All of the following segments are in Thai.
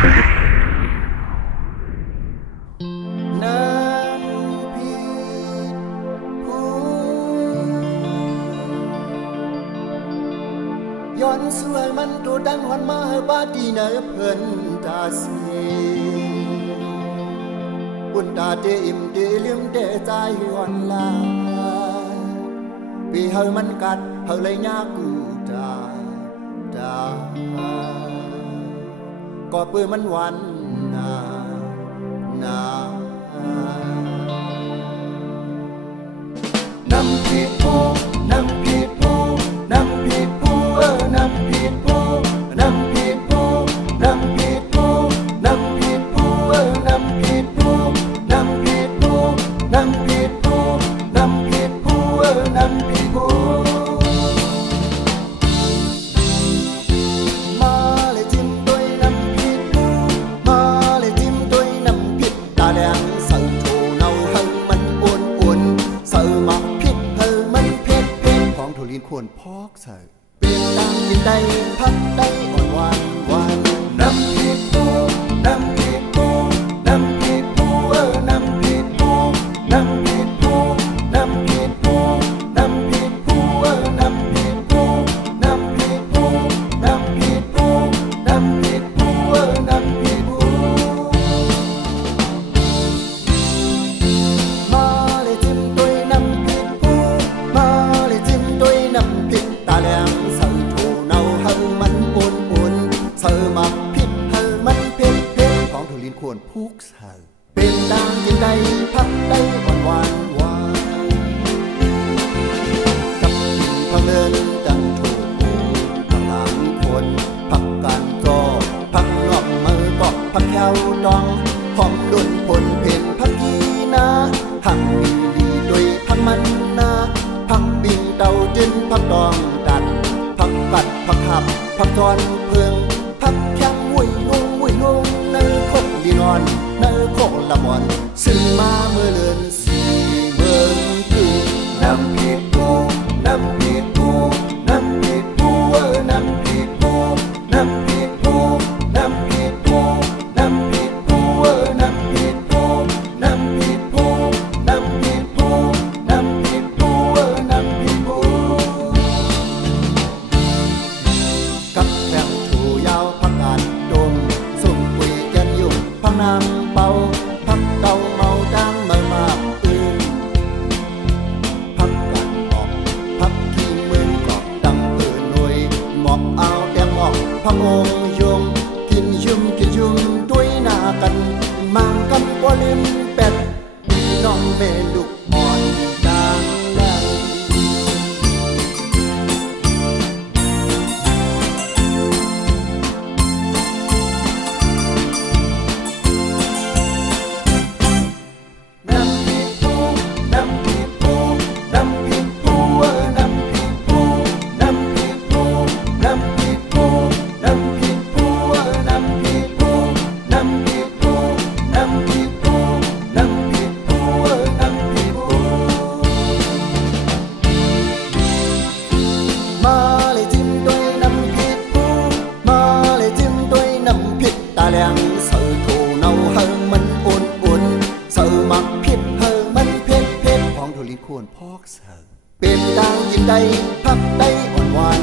ย้อนสวยมันตัวดังหอนมาบ้าดีเนอเพิ่นตาสีบุญตาเดอิ่มเดลืมเดใจย้อนลาปีเฮามันกัดเฮาเลยยากูดาก็ปื้อมันวันนาน้ำผิดผู้น้ำผิดผู้น้ำผิดผู้น้ำผิดผู้น้ำผิดผู้น้ำผิดผู้น้ำผิดผู้น้ำผิดผู้น้ำผิดผู้น้ำผิดผู้น้ำผิดผู้น้ำผิดผู้มาเลยจิ้มด้วยน้ำผิดผู้มาเลยจิ้มด้วยน้ำผิดตาแดงใส่โถเนาให้มันอุ่นใส่หมักผิดให้มันเผ็ดของถั่วลีนควรพอกใส่เป็นตามกินได้พักได้อ่อนหวานน้ำผิดผู้น้ำผิดผู้น้ำผิดผู้น้ำผิดผู้น้ำผิดผู้น้ำผิดผู้น้ำผิดผู้น้ำผิดผู้น้ำผิดผู้น้ำผิดผู้น้ำผิดผู้น้ำผิดผู้มาเลยจิ้มด้วยน้ำผิดผู้มาเลยจิ้มด้วยน้ำผิดตาแดงใส่โถเนาให้มันอุ่นใส่หมักผิดให้มันเผ็ดของถั่วลีนควรพุกใส่เป็นตามกินได้พักได้อ่อนหวานกับกินพักเลินดังถูกพลังคนพักการจอพักนอกมือบอกพักแควดองหอมดุนผลเพ่นพักกีนาหักมีดีโดยพักมันนาพักบิงเตาจินพักดองดัดพักกัดพักขับพักจอนเพืองพักแข้งวุ้ยงในคกดีนอนในคกละมอนซื้อมาเมื่อเลือนสีเมืองคือน้ำผิดผู้น้ำผิดผู้น้ำผิดผู้น้ำผิดผู้น้ำผิดผู้น้ำผิดผู้น้ำผิดผู้น้ำผิดผู้น้ำผิดผู้น้ำผิดผู้น้ำผิดผู้น้ำผิดผู้กับแข้งถูยาวพักกาดดมสุ่มปุยแกนยุ่งพักนางเป่าพักเตาเมาดังเมามากอื่นพักกันออกพักขี้มือกอกดังหน่วยหมอกเอาแดงหมอกพักองยงกินยุ่มด้วยหน้ากันมังกันบ่ลืมเป็ดพี่น้องเมลูกอ่อนดังได้ น้ำผิดผู้น้ำผิดผู้น้ำผิดผู้น้ำผิดผู้น้ำผิดผู้น้ำผิดผู้น้ำผิดผู้น้ำผิดผู้น้ำผิดผู้น้ำผิดผู้น้ำผิดผู้น้ำผิดผู้มาเลยจิ้มด้วยน้ำผิดผู้มาเลยจิ้มด้วยน้ำผิดตาแดงใส่โถเนาให้มันอุ่นใส่หมักผิดให้มันเผ็ดของถั่วลีนควรพอกใส่เป็นตางกินได้พักได้อ่อนหวาน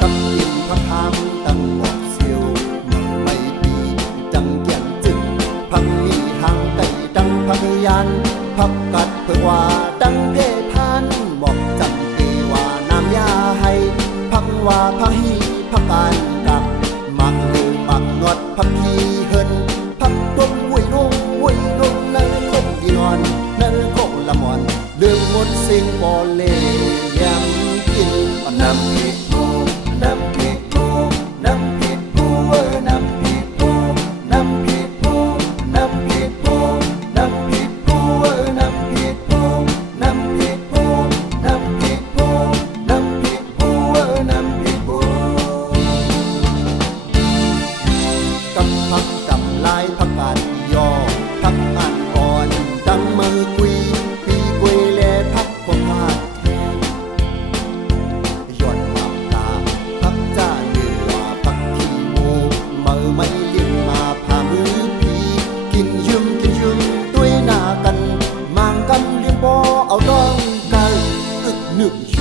กับกินพักทามตั้งหมอกเสียวไม่ปีจังเกียนจึงพักมีหางไก่ดังพักยันพักกัดเพื่อว่าดังเพพันหมอกจำปีว่าน้ำยาให้พักว่าพักฮีพักการกับหมักหรือหมักนวดพักขี้เฮินพักดมวุ้ยลงในคกดีนอนในคกละมอนลืมหมดสิ่งบ่เลยังกินน้ำผิดผู้น้ำผิดผู้น้ำผิดผู้น้ำผิดผู้น้ำผิดผู้น้ำผิดผู้น้ำผิดผู้น้ำผิดผู้น้ำผิดผู้น้ำผิดผู้น้ำผิดผู้น้ำผิดผู้กับพักกับลายพักกาดยอพักอ่านอ่อนดังมือกุยปีกุยแลพักความพาดแทนย้อนความตาพักจ้าเหนือพักที หนึ่ง